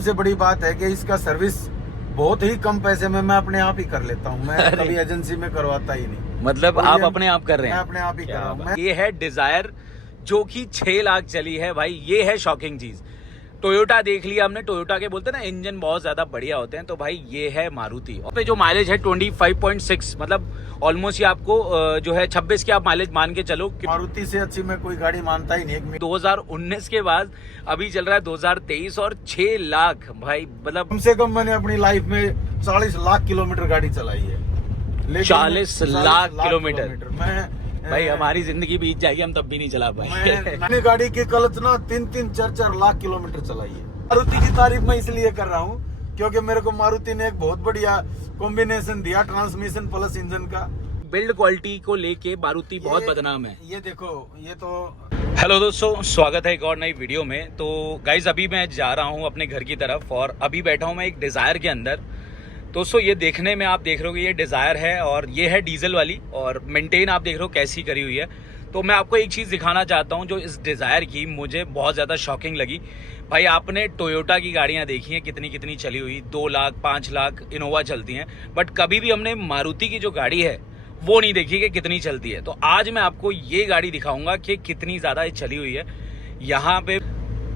सबसे बड़ी बात है कि इसका सर्विस बहुत ही कम पैसे में मैं अपने आप ही कर लेता हूँ। मैं कभी एजेंसी में करवाता ही नहीं। मतलब आप अपने आप कर रहे हैं? मैं अपने आप ही कर रहा हूँ। ये है डिजायर जो कि 6 लाख चली है भाई। ये है शॉकिंग चीज। टोयोटा देख लिया हमने। टोयोटा के बोलते हैं ना इंजन बहुत ज्यादा बढ़िया होते हैं, तो भाई ये है मारुति। और पे जो माइलेज है 25.6, मतलब ऑलमोस्ट ये आपको जो है 26 के आप माइलेज मान के चलो। मारुति से अच्छी मैं कोई गाड़ी मानता ही नहीं। 2019 के बाद अभी चल रहा है 2023 और 6 लाख भाई, मतलब कम से कम मैंने अपनी लाइफ में 40 लाख किलोमीटर गाड़ी चलाई है। 40 लाख किलोमीटर मैं भाई हमारी जिंदगी बीत जाएगी, हम तब भी नहीं चला पाए। मैंने गाड़ी की कल्पना 3-4 लाख किलोमीटर चलाई है। मारुति की तारीफ मैं इसलिए कर रहा हूँ क्योंकि मेरे को मारुति ने एक बहुत बढ़िया कॉम्बिनेशन दिया, ट्रांसमिशन प्लस इंजन का। बिल्ड क्वालिटी को लेके मारुति बहुत बदनाम है। ये देखो, ये तो हेलो दोस्तों, स्वागत है एक और नई वीडियो में। तो गाइज अभी मैं जा रहा हूँ अपने घर की तरफ और अभी बैठा हूँ मैं एक डिजायर के अंदर। दोस्तों ये देखने में आप देख रहे हो ये डिजायर है और ये है डीजल वाली, और मेंटेन आप देख रहे हो कैसी करी हुई है। तो मैं आपको एक चीज़ दिखाना चाहता हूँ जो इस डिजायर की मुझे बहुत ज़्यादा शॉकिंग लगी। भाई आपने टोयोटा की गाड़ियाँ देखी हैं कितनी कितनी चली हुई, 2 लाख 5 लाख इनोवा चलती हैं, बट कभी भी हमने मारुति की जो गाड़ी है वो नहीं देखी कि कितनी चलती है। तो आज मैं आपको ये गाड़ी दिखाऊंगा कि कितनी ज़्यादा ये चली हुई है। यहाँ पे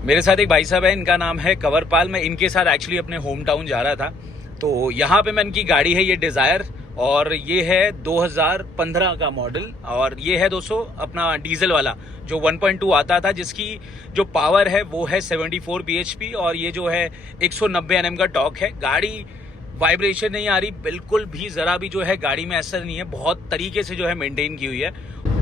मेरे साथ एक भाई साहब है, इनका नाम है कंवरपाल। मैं इनके साथ एक्चुअली अपने होम टाउन जा रहा था। तो यहाँ पे मैं इनकी गाड़ी है ये डिजायर, और ये है 2015 का मॉडल, और ये है दोस्तों अपना डीजल वाला जो 1.2 आता था, जिसकी जो पावर है वो है 74 bhp, और ये जो है 190 Nm का टॉर्क है। गाड़ी वाइब्रेशन नहीं आ रही बिल्कुल भी, जरा भी जो है गाड़ी में असर नहीं है, बहुत तरीके से जो है मेंटेन की हुई है।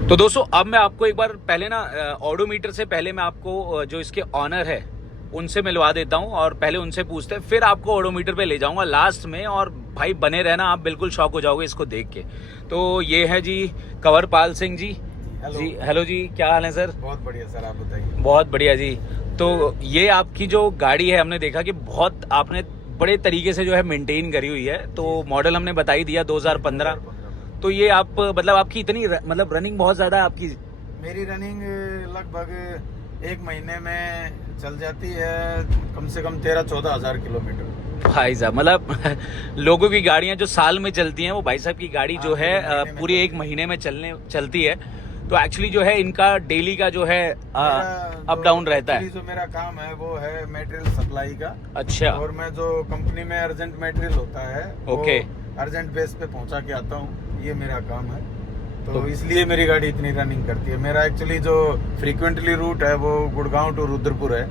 तो दोस्तों अब मैं आपको एक बार पहले ना ऑडोमीटर से पहले मैं आपको जो इसके ऑनर है उनसे मिलवा देता हूं, और पहले उनसे पूछते हैं, फिर आपको ऑडोमीटर पे ले जाऊंगा लास्ट में। और भाई बने रहना, आप बिल्कुल शॉक हो जाओगे इसको देख के। तो ये है जी कंवरपाल सिंह जी। जी हेलो जी, क्या हाल है सर? बहुत बढ़िया सर, आप बताइए। बहुत बढ़िया जी। तो ये आपकी जो गाड़ी है हमने देखा कि बहुत आपने बड़े तरीके से जो है मेंटेन करी हुई है। तो मॉडल हमने बता ही दिया 2015। तो ये आप मतलब आपकी इतनी मतलब रनिंग बहुत ज्यादा है आपकी? मेरी रनिंग लगभग 1 महीने में चल जाती है कम से कम 13-14 हज़ार किलोमीटर। भाई साहब मतलब लोगों की गाड़ियां जो साल में चलती हैं, वो भाई साहब की गाड़ी जो है पूरी 1 महीने में चलती है। तो एक्चुअली जो है इनका डेली का जो है अप डाउन रहता है। जो मेरा काम है वो है मटेरियल सप्लाई का। अच्छा। और मैं जो कंपनी में अर्जेंट मटेरियल होता है ओके, अर्जेंट बेस पे पहुंचा के आता हूँ, ये मेरा काम है। तो इसलिए मेरी गाड़ी इतनी रनिंग करती है। मेरा एक्चुअली जो फ्रीक्वेंटली रूट है वो गुड़गांव टू रुद्रपुर है।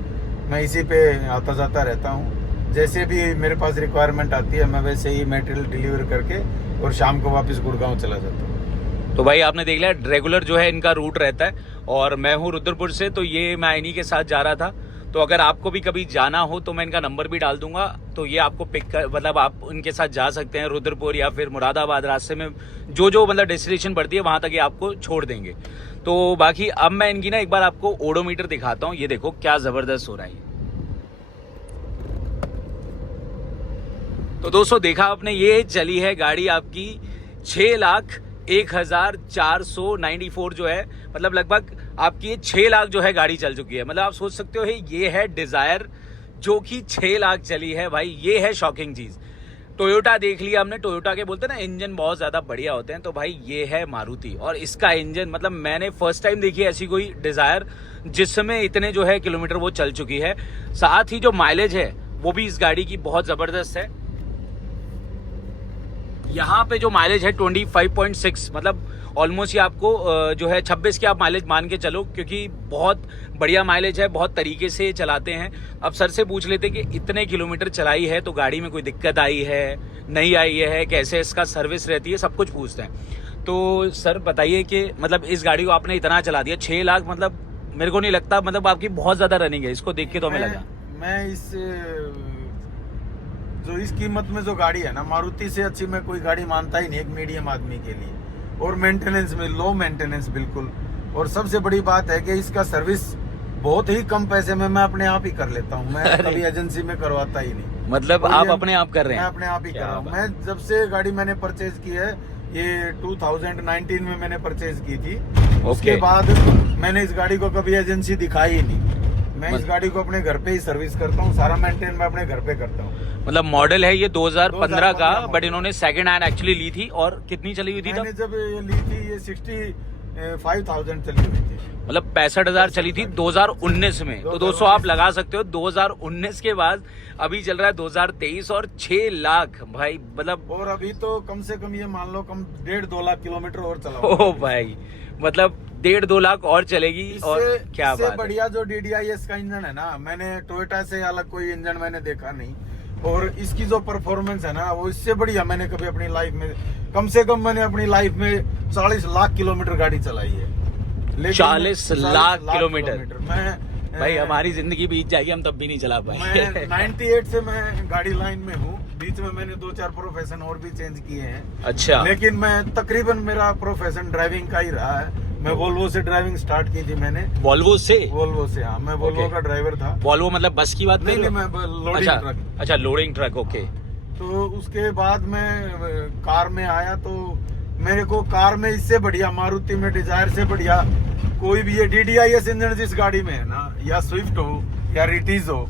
मैं इसी पे आता जाता रहता हूँ। जैसे भी मेरे पास रिक्वायरमेंट आती है मैं वैसे ही मटेरियल डिलीवर करके और शाम को वापस गुड़गांव चला जाता हूँ। तो भाई आपने देख लिया रेगुलर जो है इनका रूट रहता है, और मैं हूँ रुद्रपुर से, तो ये मैं इन्हीं के साथ जा रहा था। तो अगर आपको भी कभी जाना हो तो मैं इनका नंबर भी डाल दूंगा, तो ये आपको पिक कर मतलब आप उनके साथ जा सकते हैं रुद्रपुर या फिर मुरादाबाद। रास्ते में जो मतलब डेस्टिनेशन पड़ती है वहां तक ये आपको छोड़ देंगे। तो बाकी अब मैं इनकी ना एक बार आपको ओडोमीटर दिखाता हूँ। ये देखो क्या जबरदस्त हो रहा है। तो दोस्तों देखा आपने, ये चली है गाड़ी आपकी 6,01,494 जो है, मतलब लगभग आपकी ये 6 लाख जो है गाड़ी चल चुकी है। मतलब आप सोच सकते हो ये है डिजायर जो कि 6 लाख चली है भाई। ये है शॉकिंग चीज। टोयोटा देख लिया हमने। टोयोटा के बोलते हैं ना इंजन बहुत ज्यादा बढ़िया होते हैं, तो भाई ये है मारुति, और इसका इंजन मतलब मैंने फर्स्ट टाइम देखी ऐसी कोई डिजायर जिसमें इतने जो है किलोमीटर वो चल चुकी है। साथ ही जो माइलेज है वो भी इस गाड़ी की बहुत जबरदस्त है। यहाँ पे जो माइलेज है 25.6, मतलब ऑलमोस्ट ये आपको जो है 26 के आप माइलेज मान के चलो, क्योंकि बहुत बढ़िया माइलेज है, बहुत तरीके से चलाते हैं। अब सर से पूछ लेते कि इतने किलोमीटर चलाई है तो गाड़ी में कोई दिक्कत आई है नहीं आई है, कैसे इसका सर्विस रहती है, सब कुछ पूछते हैं। तो सर बताइए कि मतलब इस गाड़ी को आपने इतना चला दिया 6 लाख, मतलब मेरे को नहीं लगता, मतलब आपकी बहुत ज्यादा रनिंग है, इसको देख के तो हमें लगा। मैं इस कीमत में जो गाड़ी है ना, मारुति से अच्छी मैं कोई गाड़ी मानता ही नहीं एक मीडियम आदमी के लिए। और मेंटेनेंस में लो मेंटेनेंस बिल्कुल। और सबसे बड़ी बात है कि इसका सर्विस बहुत ही कम पैसे में मैं अपने आप ही कर लेता हूँ। मैं कभी एजेंसी में करवाता ही नहीं। मतलब आप अपने आप कर रहे हैं? मैं अपने आप ही कर रहा हूँ। मैं जब से गाड़ी मैंने परचेज की है, ये 2019 में मैंने परचेज की थी, उसके बाद मैंने इस गाड़ी को कभी एजेंसी दिखाई ही नहीं। मैं इस गाड़ी को अपने घर पे ही सर्विस करता हूँ, सारा मेंटेन मैं अपने घर पे करता हूँ। मतलब मॉडल है ये 2015 का, बट मॉडल। इन्होंने सेकंड हैंड एक्चुअली ली थी। और कितनी चली हुई थी मैंने तब? जब ये ली थी ये 65,000 चली हुई थी। मतलब 65,000 चली थी 2019 में। तो दोस्तों आप लगा सकते हो 2019 के बाद अभी चल रहा है 2023 और 6 लाख भाई, मतलब और अभी तो कम से कम ये मान लो कम 1.5-2 लाख किलोमीटर और चला ओ भाई, मतलब 1.5-2 लाख और चलेगी। और क्या इससे बात है। बढ़िया जो DDIS का इंजन है ना, मैंने टोयोटा से अलग कोई इंजन मैंने देखा नहीं। और इसकी जो परफॉर्मेंस है ना, वो इससे बढ़िया मैंने कभी अपनी लाइफ में, कम से कम मैंने अपनी लाइफ में 40 लाख किलोमीटर गाड़ी चलाई है। लेकिन 40 लाख किलोमीटर मैं भाई हमारी जिंदगी बीत जाएगी, हम तब भी नहीं चला मैं पाएंगे। 98 से मैं गाड़ी लाइन में हूँ। बीच में मैंने 2-4 प्रोफेशन और भी चेंज किए हैं। अच्छा, लेकिन मैं तकरीबन मेरा प्रोफेशन ड्राइविंग का ही रहा है। मैं वोल्वो से ड्राइविंग स्टार्ट की थी मैंने। वॉल्वो से? वोल्वो से, हाँ, मैं वोल्वो Okay. का ड्राइवर था। वॉल्वो मतलब बस की बात नहीं कर नहीं, रहे हो? मैं लोडिंग ट्रक। अच्छा, लोडिंग ट्रक, ओके। तो उसके बाद मैं कार में आया, तो मेरे को कार में इससे बढ़िया, मारुति में डिजायर से बढ़िया कोई भी ये DDIS इंजन जिस गाड़ी में है ना, या स्विफ्ट हो या रिटीज हो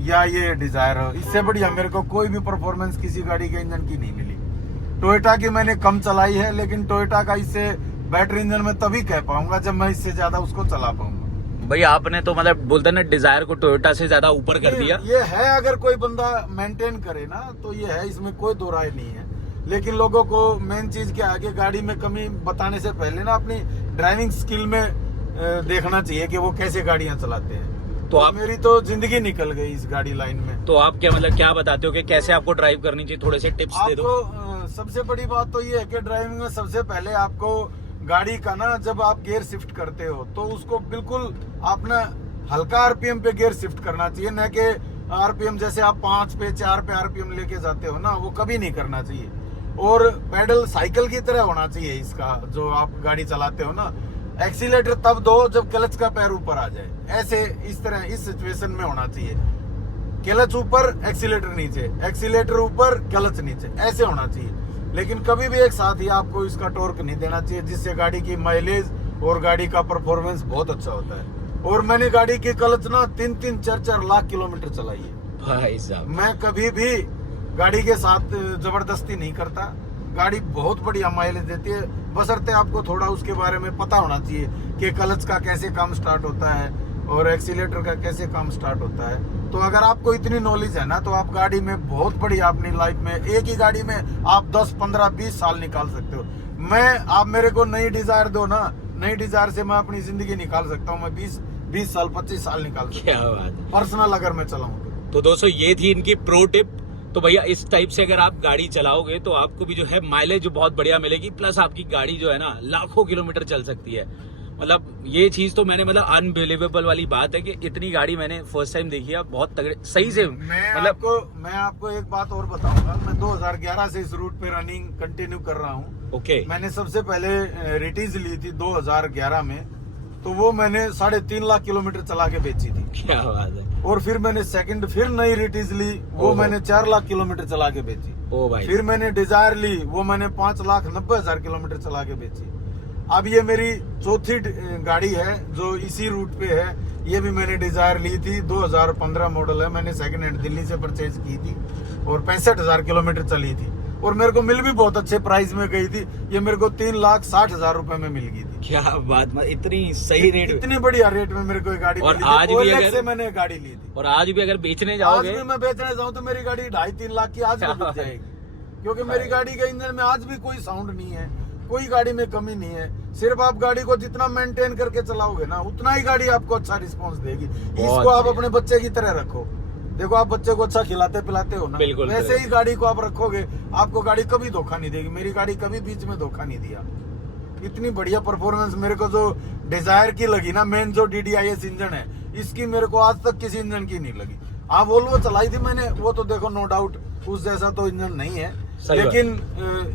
या ये डिजायर हो, इससे बढ़िया मेरे को कोई भी परफॉर्मेंस किसी गाड़ी के इंजन की नहीं मिली। टोयोटा की मैंने कम चलाई है, लेकिन टोयोटा का इससे बेटर इंजन मैं तभी कह पाऊंगा जब मैं इससे ज्यादा उसको चला पाऊंगा। भाई आपने तो मतलब बोलते ना डिजायर को टोयोटा से ज्यादा ऊपर कर दिया। ये है, अगर कोई बंदा मेंटेन करे ना तो ये है, इसमें कोई दो राय नहीं है। लेकिन लोगों को मेन चीज क्या है कि गाड़ी में कमी बताने से पहले ना अपनी ड्राइविंग स्किल में देखना चाहिए कि वो कैसे गाड़ियां चलाते हैं। तो आप, मेरी तो जिंदगी निकल गई इस गाड़ी लाइन में। तो आप क्या मतलब क्या बताते हो कि कैसे आपको ड्राइव करनी चाहिए? थोड़े से टिप्स दे दो। आपको सबसे बड़ी बात तो ये है कि ड्राइविंग में सबसे पहले आपको गाड़ी का ना, जब आप गियर शिफ्ट करते हो तो उसको बिल्कुल आपने हल्का आरपीएम पे गियर शिफ्ट करना चाहिए, न कि आरपीएम जैसे आप 5 पे 4 पे आरपीएम लेके जाते हो ना, वो कभी नहीं करना चाहिए। और पेडल साइकिल की तरह होना चाहिए इसका, जो आप गाड़ी चलाते हो ना। एक्सीलेटर तब दो जब क्लच का पैर ऊपर आ जाए, ऐसे इस तरह इस सिचुएशन में होना चाहिए। क्लच ऊपर एक्सीलेटर नीचे, एक्सीलेटर ऊपर क्लच नीचे, ऐसे होना चाहिए। लेकिन कभी भी एक साथ ही आपको इसका टॉर्क नहीं देना चाहिए, जिससे गाड़ी की माइलेज और गाड़ी का परफॉर्मेंस बहुत अच्छा होता है। और मैंने गाड़ी की क्लच ना 3-3, 4-4 लाख किलोमीटर चलाई है भाई साहब। मैं कभी भी गाड़ी के साथ जबरदस्ती नहीं करता। गाड़ी बहुत बढ़िया माइलेज देती है, बशर्ते आपको थोड़ा उसके बारे में पता होना चाहिए कि क्लच का कैसे काम स्टार्ट होता है और एक्सीलेटर का कैसे काम स्टार्ट होता है। तो अगर आपको इतनी नॉलेज है ना, तो आप गाड़ी में बहुत बढ़िया अपनी लाइफ में, एक ही गाड़ी में आप 10, 15, 20 साल निकाल सकते हो। आप मेरे को नई डिजायर दो ना, नई डिजायर से मैं अपनी जिंदगी निकाल सकता हूँ। मैं 20 साल 25 साल निकाल सकता क्या बात है। हूँ पर्सनल, अगर मैं चलाऊँ तो दोस्तों ये थी इनकी प्रो टिप। तो भैया इस टाइप से अगर आप गाड़ी चलाओगे तो आपको भी जो है माइलेज बहुत बढ़िया मिलेगी, प्लस आपकी गाड़ी जो है ना लाखों किलोमीटर चल सकती है। मतलब ये चीज तो मैंने मतलब अनबिलीवेबल वाली बात है कि इतनी गाड़ी मैंने फर्स्ट टाइम देखी है, बहुत तगड़े सही से। मतलब मैं आपको एक बात और बताऊंगा। मैं 2011 से इस रूट पे रनिंग कंटिन्यू कर रहा हूँ। ओके। मैंने सबसे पहले रिटीज ली थी 2011 में, तो वो मैंने 3.5 लाख किलोमीटर चला के बेची थी। क्या बात है। और फिर मैंने सेकंड फिर नई रिटीज ली, वो मैंने 4 लाख किलोमीटर चला के बेची। ओ भाई। फिर मैंने डिजायर ली, वो मैंने 5,90,000 किलोमीटर चला के बेची। अब ये मेरी चौथी गाड़ी है जो इसी रूट पे है। ये भी मैंने डिजायर ली थी, 2015 मॉडल है। मैंने सेकंड हैंड दिल्ली से परचेज की थी और 65,000 किलोमीटर चली थी और मेरे को मिल भी बहुत अच्छे प्राइस में गई थी। ये मेरे को 3,60,000 रुपए में मिल गई थी। क्या बात, इतनी सही रेट, इतनी बढ़िया रेट में मेरे को ये गाड़ी और मिली थी। आज भी अगर से मैंने गाड़ी ली थी, और आज भी अगर बेचने आज जाओगे, भी मैं बेचने जाऊँ तो मेरी गाड़ी 2.5-3 लाख की आज भी बिक जाएगी, क्योंकि मेरी गाड़ी के इंजन में आज भी कोई साउंड नहीं है, कोई गाड़ी में कमी नहीं है। सिर्फ आप गाड़ी को जितना मेंटेन करके चलाओगे ना, उतना ही गाड़ी आपको अच्छा रिस्पॉन्स देगी। इसको आप अपने बच्चे की तरह रखो। देखो, आप बच्चे को अच्छा खिलाते पिलाते हो ना, बिल्कुल वैसे ही गाड़ी को आप रखोगे, आपको गाड़ी कभी धोखा नहीं देगी। मेरी गाड़ी कभी बीच में धोखा नहीं दिया। इतनी बढ़िया परफॉर्मेंस मेरे को जो डिजायर की लगी ना, मेन जो DDIS इंजन है, इसकी मेरे को आज तक किसी इंजन की नहीं लगी। हाँ, वोल्वो चलाई थी मैंने, वो तो देखो नो डाउट उस जैसा तो इंजन नहीं है, लेकिन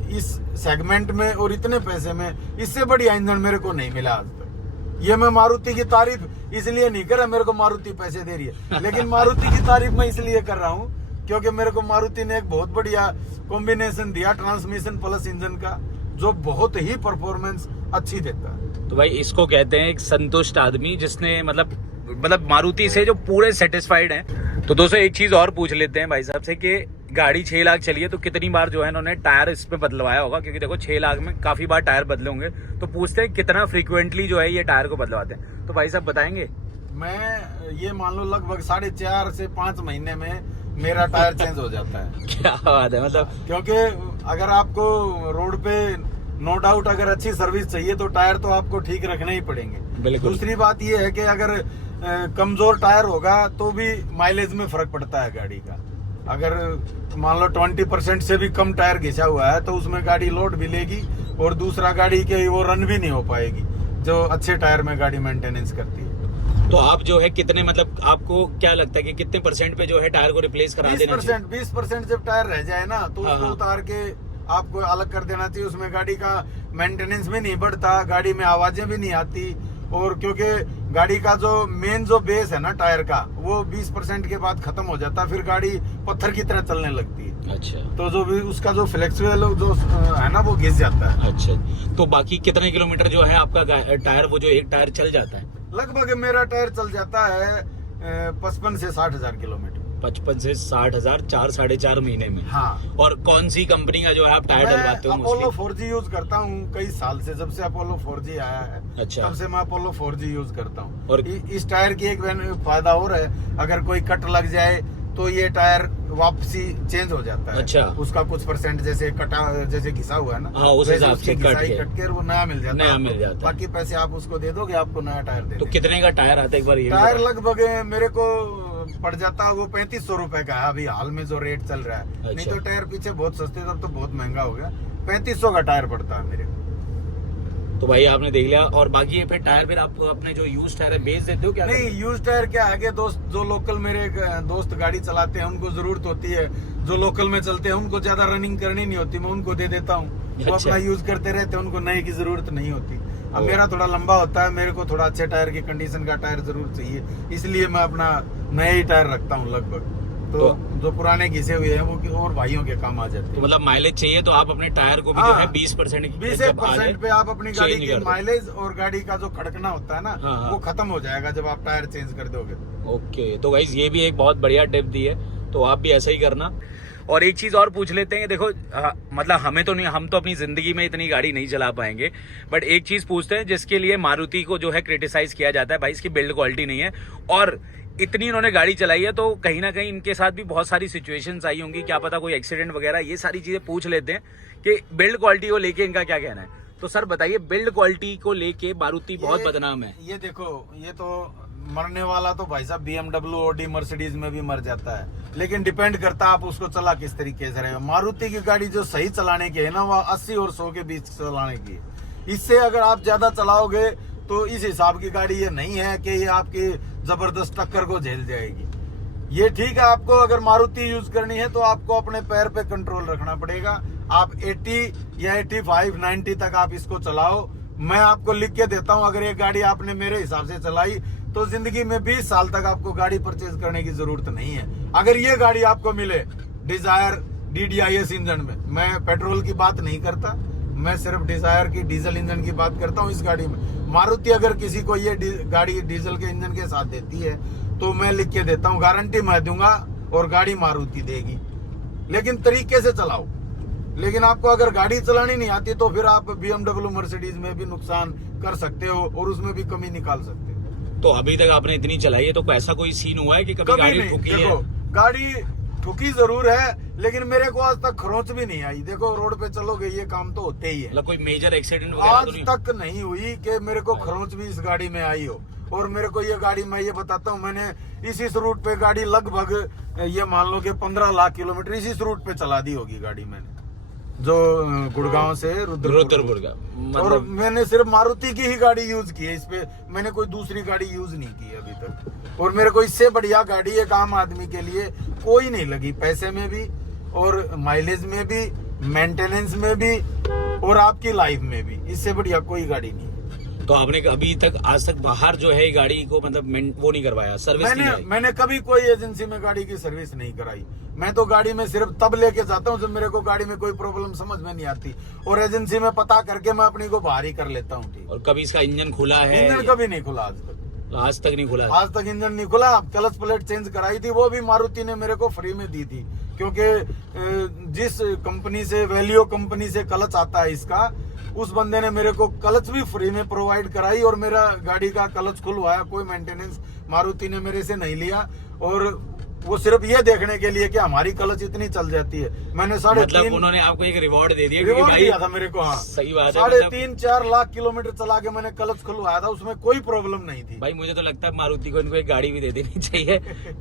इस सेगमेंट में और इतने पैसे में इससे बढ़िया इंजन मेरे को नहीं मिला आज तक। ये मैं मारुति की तारीफ इसलिए नहीं कर रहा, मेरे को मारुति पैसे दे रही है, लेकिन मारुति की तारीफ मैं इसलिए कर रहा हूँ क्योंकि मेरे को मारुति ने एक बहुत बढ़िया कॉम्बिनेशन दिया ट्रांसमिशन प्लस इंजन का, जो बहुत ही परफॉर्मेंस अच्छी देता है। तो भाई इसको कहते हैं एक संतुष्ट आदमी, जिसने मतलब मतलब मारुति से जो पूरे सेटिस्फाइड हैं। तो दोस्तों एक चीज और पूछ लेते हैं भाई साहब से कि गाड़ी 6 लाख चली है तो कितनी बार जो है इन्होंने टायर इस पे बदलवाया होगा, क्योंकि देखो 6 लाख में काफी बार टायर बदले होंगे। तो पूछते हैं कितना फ्रीक्वेंटली जो है ये टायर को बदलवाते हैं, तो भाई साहब बताएंगे। मैं ये मान लो लगभग 4.5 से 5 महीने में मेरा टायर चेंज हो जाता है। क्या बात है, मतलब क्योंकि अगर आपको रोड पे नो डाउट अगर अच्छी सर्विस चाहिए तो टायर तो आपको ठीक रखने ही पड़ेंगे। बिल्कुल। दूसरी बात ये है कि अगर कमजोर टायर होगा तो भी माइलेज में फर्क पड़ता है गाड़ी का। अगर मान लो 20% से भी कम टायर घिसा हुआ है तो उसमें गाड़ी लोड भी लेगी और दूसरा गाड़ी के वो रन भी नहीं हो पाएगी जो अच्छे टायर में गाड़ी मेंटेनेंस करती है। तो आप जो है कितने, मतलब आपको क्या लगता है कि कितने % पे जो है टायर को रिप्लेस करा देना चाहिए? 20% जब टायर रह जाए ना तो हाँ, उसको हाँ। उतार के आपको अलग कर देना चाहिए। उसमें गाड़ी का मेंटेनेंस भी नहीं बढ़ता, गाड़ी में आवाजें भी नहीं आती। और क्योंकि गाड़ी का जो मेन जो बेस है ना टायर का वो 20% के बाद खत्म हो जाता है, फिर गाड़ी पत्थर की तरह चलने लगती है। अच्छा। तो जो भी उसका जो फ्लेक्सिबल जो है ना वो घिस जाता है। अच्छा, तो बाकी कितने किलोमीटर जो है आपका टायर, वो जो एक टायर चल जाता है? लगभग मेरा टायर चल जाता है 55 से 60 हजार किलोमीटर। 55 से 60 हजार, 4-4.5 महीने में। हाँ। और कौन सी कंपनी का जो है आप टायर डलवाते हो? अपोलो 4G यूज करता हूँ कई साल से, जब से अपोलो 4G आया है अच्छा। तब से मैं अपोलो 4G यूज करता हूँ। और इस टायर की एक फायदा और है, अगर कोई कट लग जाए तो ये टायर वापसी चेंज हो जाता है। अच्छा। उसका कुछ % जैसे कटा जैसे घिसा हुआ है ना, हाँ, उस हिसाब से कट के वो नया मिल जाता नया है। मिल जाता है। बाकी पैसे आप उसको दे दोगे, आपको नया टायर दे तो देंगे। कितने का टायर आता है एक बार ये टायर बताओ? लगभग मेरे को पड़ जाता है वो 3500 रुपए का है अभी हाल में जो रेट चल रहा है। अच्छा। नहीं तो टायर पीछे बहुत सस्ते, तब तो बहुत महंगा हो गया। 3500 का टायर पड़ता है मेरे को। तो भाई आपने देख लिया। और बाकी ये फिर टायर फिर आप अपने जो यूज टायर है बेच देते हो क्या? नहीं, यूज टायर क्या है, दोस्त जो लोकल मेरे दोस्त गाड़ी चलाते हैं उनको जरूरत होती है, जो लोकल में चलते हैं उनको ज्यादा रनिंग करनी नहीं होती, मैं उनको दे देता हूँ। वो अच्छा। अपना यूज करते रहते हैं, उनको नए की जरूरत नहीं होती। अब ओ। मेरा थोड़ा लंबा होता है, मेरे को थोड़ा अच्छे टायर की कंडीशन का टायर जरूर चाहिए, इसलिए मैं अपना नया ही टायर रखता हूँ लगभग। तो जो पुराने घिसे हुए हैं वो और भाइयों के काम आ जाते हैं। तो मतलब माइलेज चाहिए तो आप अपने टायर को भी जो है 20% 20% पे आप अपनी गाड़ी change की कर दो। माइलेज और गाड़ी का जो खड़कना होता है ना हाँ, हाँ। वो खत्म हो जाएगा जब आप टायर चेंज कर दोगे। ओके, तो गाइस ये भी एक बहुत बढ़िया टिप दी है, तो आप भी ऐसा ही करना। और एक चीज और पूछ लेते हैं, देखो मतलब हमें तो नहीं, हम तो अपनी जिंदगी में इतनी गाड़ी नहीं चला पाएंगे, बट एक चीज पूछते हैं जिसके लिए मारुति को जो है क्रिटिसाइज किया जाता है, भाई इसकी बिल्ड क्वालिटी नहीं है और इतनी इन्होंने गाड़ी चलाई है तो कहीं ना कहीं इनके साथ भी बहुत सारी सिचुएशंस आई होंगी, क्या पता कोई एक्सीडेंट वगैरह, ये सारी चीजें पूछ लेते हैं कि बिल्ड क्वालिटी को लेके इनका क्या कहना है। तो सर बताइए, बिल्ड क्वालिटी को लेके मारुति बहुत बदनाम है। ये देखो, ये तो मरने वाला तो भाई साहब BMW, ऑडी, मर्सिडीज में भी मर जाता है, लेकिन डिपेंड करता है आप उसको चला किस तरीके से रहे हो। मारुति की गाड़ी जो सही चलाने की है ना वो 80 और 100 के बीच चलाने की है। इससे अगर आप ज्यादा चलाओगे तो इस हिसाब की गाड़ी ये नहीं है कि ये आपकी जबरदस्त टक्कर को झेल जाएगी। ये ठीक है, आपको अगर मारुति यूज करनी है तो आपको अपने पैर पे कंट्रोल रखना पड़ेगा। आप 80 या 85, 90 तक आप इसको चलाओ। मैं आपको लिख के देता हूं, अगर ये गाड़ी आपने मेरे हिसाब से चलाई तो जिंदगी में 20 साल तक आपको गाड़ी परचेज करने की जरूरत नहीं है। अगर ये गाड़ी आपको मिले डिजायर DDIS इंजन में, मैं पेट्रोल की बात नहीं करता, मैं सिर्फ डिजायर की डीजल इंजन की बात करता हूँ। इस गाड़ी में मारुति अगर किसी को ये गाड़ी डीजल के इंजन के साथ देती है तो मैं लिख के देता हूँ, गारंटी मैं दूंगा और गाड़ी मारुति देगी, लेकिन तरीके से चलाओ। लेकिन आपको अगर गाड़ी चलानी नहीं आती तो फिर आप BMW, मर्सिडीज में भी नुकसान कर सकते हो और उसमें भी कमी निकाल सकते हो। तो अभी तक आपने इतनी चलाई है तो ऐसा कोई सीन हुआ है कि कभी गाड़ी नहीं। ठुकी देखो, है? गाड़ी ठुकी जरूर है लेकिन मेरे को आज तक खरोंच भी नहीं आई। देखो रोड पे चलोगे ये काम तो होते ही है, मतलब कोई मेजर एक्सीडेंट वगैरह आज तो नहीं? तक नहीं हुई कि मेरे को खरोंच भी इस गाड़ी में आई हो। और मेरे को ये गाड़ी, मैं ये बताता हूँ, मैंने इस रूट पे गाड़ी लगभग ये मान लो कि 15 लाख किलोमीटर इस रूट पे चला दी होगी गाड़ी मैंने, जो गुड़गांव से रुद्रपुर का। और मतलब मैंने सिर्फ मारुति की ही गाड़ी यूज की है इस पे, मैंने कोई दूसरी गाड़ी यूज नहीं की अभी तक। और मेरे को इससे बढ़िया गाड़ी एक आम आदमी के लिए कोई नहीं लगी, पैसे में भी और माइलेज में भी, मेंटेनेंस में भी और आपकी लाइफ में भी, इससे बढ़िया कोई गाड़ी नहीं है। तो आपने अभी तक आज तक बाहर जो है गाड़ी को मतलब वो नहीं करवाया, सर्विस नहीं? मैंने कभी कोई एजेंसी में गाड़ी की सर्विस नहीं कराई। मैं तो गाड़ी में सिर्फ तब लेके जाता हूँ जब मेरे को गाड़ी में कोई प्रॉब्लम समझ में नहीं आती, और एजेंसी में पता करके मैं अपनी को बाहर ही कर लेता हूँ। ठीक, और कभी इसका इंजन खुला है? इंजन कभी नहीं खुला आज तक। आज तक नहीं खुला? आज तक इंजन नहीं खुला। क्लच प्लेट चेंज कराई थी, वो भी मारुति ने मेरे को फ्री में दी थी, क्योंकि जिस कंपनी से, वैल्यू कंपनी से क्लच आता है इसका, उस बंदे ने मेरे को क्लच भी फ्री में प्रोवाइड कराई और मेरा गाड़ी का क्लच खुलवाया। कोई मेंटेनेंस मारुति ने मेरे से नहीं लिया, और वो सिर्फ ये देखने के लिए कि हमारी क्लच इतनी चल जाती है। मैंने मतलब उन्होंने आपको एक रिवॉर्ड दे दिया? रिवॉर्ड दिया था मेरे को। हाँ, सही बात है। 3.5-4 लाख किलोमीटर चला के मैंने क्लच खुलवाया था, उसमें कोई प्रॉब्लम नहीं थी। भाई मुझे तो लगता है मारुति को इनको एक गाड़ी भी दे देनी चाहिए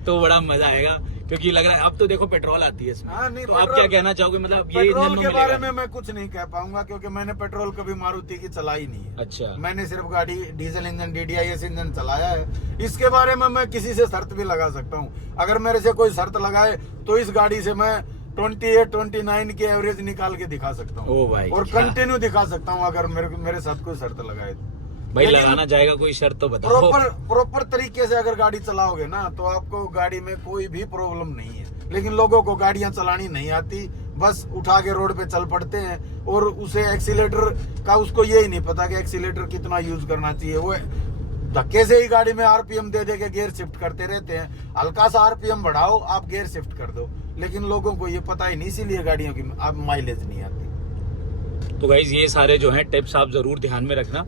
तो बड़ा मजा आएगा, क्योंकि लग रहा है अब तो देखो पेट्रोल आती है इसमें। हाँ, नहीं, तो आप क्या कहना चाहोगे? मतलब ये पेट्रोल के बारे में मैं कुछ नहीं कह पाऊंगा, क्योंकि मैंने पेट्रोल कभी मारुति की चलाई नहीं है। अच्छा, मैंने मैंने सिर्फ गाड़ी डीजल इंजन, DDIS इंजन चलाया है। इसके बारे में मैं किसी से शर्त भी लगा सकता हूँ। अगर मेरे से कोई शर्त लगाए तो इस गाड़ी से मैं 28-29 की एवरेज निकाल के दिखा सकता हूँ, और कंटिन्यू दिखा सकता हूँ अगर मेरे साथ कोई शर्त लगाए तो। भाई लगाना जाएगा कोई शर्त तो बताओ। प्रॉपर तरीके से अगर गाड़ी चलाओगे ना, तो आपको गाड़ी में कोई भी प्रॉब्लम नहीं है। लेकिन लोगों को गाड़ियां चलानी नहीं आती, बस उठा के रोड पे चल पड़ते हैं, और उसे एक्सीलेटर का उसको यही नहीं पता कि एक्सीलेटर कितना यूज करना चाहिए। वो धक्के से ही गाड़ी में RPM दे के गियर शिफ्ट करते रहते हैं। हल्का सा RPM बढ़ाओ, आप गियर शिफ्ट कर दो, लेकिन लोगों को ये पता ही नहीं, इसीलिए गाड़ियों की अब माइलेज नहीं आती। तो गाइस ये सारे जो हैं टिप्स आप जरूर ध्यान में रखना।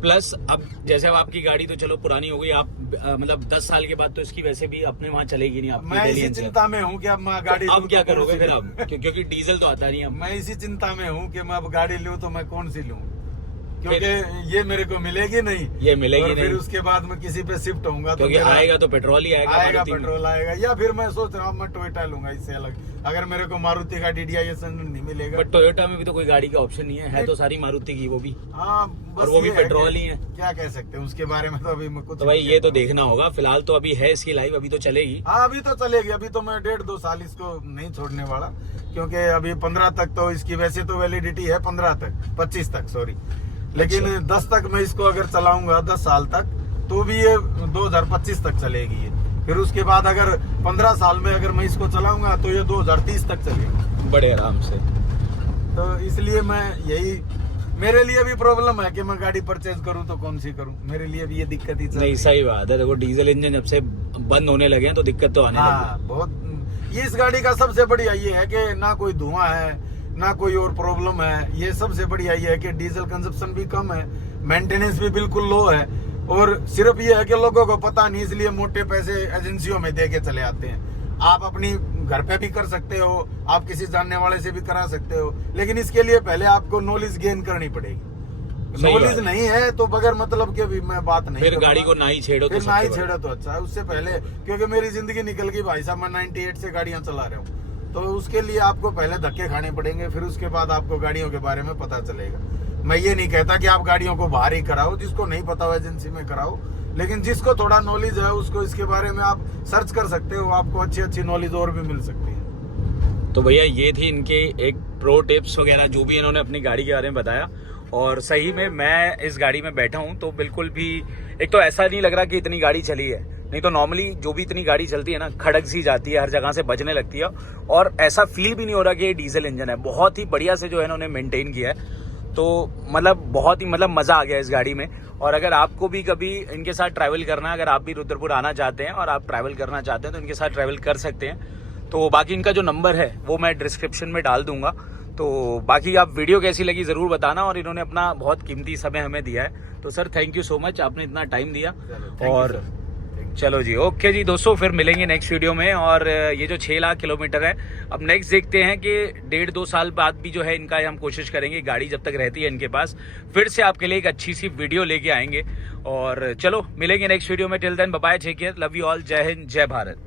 प्लस अब जैसे अब आपकी गाड़ी तो चलो पुरानी हो गई, आप मतलब 10 साल के बाद तो इसकी वैसे भी अपने वहाँ चलेगी नहीं। मैं इसी चिंता में हूँ कि अब मैं गाड़ी तो अब क्या करोगे फिर अब? क्योंकि डीजल तो आता नहीं अब। मैं इसी चिंता में हूँ कि मैं अब गाड़ी लूँ तो मैं कौन सी लूँ, क्योंकि ये मेरे को मिलेगी नहीं, ये मिलेगी नहीं। फिर उसके बाद मैं किसी पे शिफ्ट होऊंगा, क्योंकि आएगा तो पेट्रोल ही आएगा पेट्रोल आएगा, या फिर मैं सोच रहा हूँ मैं टोयोटा लूंगा इससे अलग, अगर मेरे को मारुति का DDIS नहीं मिलेगा। बट टोयोटा में भी तो कोई गाड़ी का ऑप्शन नहीं है तो सारी मारुति की वो भी। हाँ, और वो भी पेट्रोल ही है। क्या कह सकते हैं उसके बारे में, तो अभी मैं कुछ। तो भाई ये तो देखना होगा। फिलहाल तो अभी है इसकी लाइफ, अभी तो चलेगी। हाँ, अभी तो चलेगी। अभी तो मैं 1.5-2 साल इसको नहीं छोड़ने वाला, क्योंकि अभी 15 तक तो इसकी वैसे तो वैलिडिटी है, 15 तक, 25 तक सॉरी, लेकिन 10 तक मैं इसको अगर चलाऊंगा, 10 साल तक, तो भी ये 2025 तक चलेगी ये। फिर उसके बाद अगर 15 साल में अगर मैं इसको चलाऊंगा तो ये 2030 तक चलेगी बड़े आराम से। तो इसलिए मैं यही, मेरे लिए भी प्रॉब्लम है कि मैं गाड़ी परचेज करूं तो कौन सी करूं, मेरे लिए भी ये दिक्कत ही नहीं। सही बात है, देखो डीजल इंजन जब से बंद होने लगे हैं तो दिक्कत तो आने लगी। बहुत। ये इस गाड़ी का सबसे बढ़िया ये है कि ना कोई धुआं है, ना कोई और प्रॉब्लम है। ये सबसे बढ़िया ये है कि डीजल कंजप्शन भी कम है, मेंटेनेंस भी बिल्कुल लो है, और सिर्फ ये है कि लोगों को पता नहीं, इसलिए मोटे पैसे एजेंसियों में दे के चले आते हैं। आप अपनी घर पे भी कर सकते हो, आप किसी जानने वाले से भी करा सकते हो, लेकिन इसके लिए पहले आपको नॉलेज गेन करनी पड़ेगी। नॉलेज नहीं है तो बगैर मतलब के भी मैं बात नहीं, फिर गाड़ी को ना ही छेड़ो, फिर ना ही छेड़ो तो अच्छा है। उससे पहले, क्योंकि मेरी जिंदगी निकल गई भाई साहब, मैं 98 से गाड़ियां चला रहा हूँ, तो उसके लिए आपको पहले धक्के खाने पड़ेंगे, फिर उसके बाद आपको गाड़ियों के बारे में पता चलेगा। मैं ये नहीं कहता कि आप गाड़ियों को बाहर ही कराओ, जिसको नहीं पता हो एजेंसी में कराओ, लेकिन जिसको थोड़ा नॉलेज है उसको इसके बारे में आप सर्च कर सकते हो, आपको अच्छी नॉलेज और भी मिल सकती है। तो भैया ये थी इनके एक प्रो टिप्स वगैरह जो भी इन्होंने अपनी गाड़ी के बारे में बताया, और सही में मैं इस गाड़ी में बैठा हूँ तो बिल्कुल भी, एक तो ऐसा नहीं लग रहा कि इतनी गाड़ी चली है, नहीं तो नॉर्मली जो भी इतनी गाड़ी चलती है ना, खड़क सी जाती है, हर जगह से बजने लगती है, और ऐसा फील भी नहीं हो रहा कि ये डीजल इंजन है। बहुत ही बढ़िया से जो है इन्होंने मेंटेन किया है, तो मतलब बहुत ही मतलब मज़ा आ गया इस गाड़ी में। और अगर आपको भी कभी इनके साथ ट्रैवल करना है, अगर आप भी रुद्रपुर आना चाहते हैं और आप ट्रैवल करना चाहते हैं तो इनके साथ ट्रैवल कर सकते हैं। तो बाकी इनका जो नंबर है वो मैं डिस्क्रिप्शन में डाल दूंगा। तो बाकी आप वीडियो कैसी लगी ज़रूर बताना, और इन्होंने अपना बहुत कीमती समय हमें दिया है। तो sir thank you so much, आपने इतना टाइम दिया। और चलो जी, ओके जी दोस्तों, फिर मिलेंगे नेक्स्ट वीडियो में। और ये जो 6 लाख किलोमीटर है, अब नेक्स्ट देखते हैं कि 1.5-2 साल बाद भी जो है इनका हम कोशिश करेंगे, गाड़ी जब तक रहती है इनके पास, फिर से आपके लिए एक अच्छी सी वीडियो लेके आएंगे। और चलो मिलेंगे नेक्स्ट वीडियो में। Till then bye bye, take care, love you all, जय हिंद, जय भारत।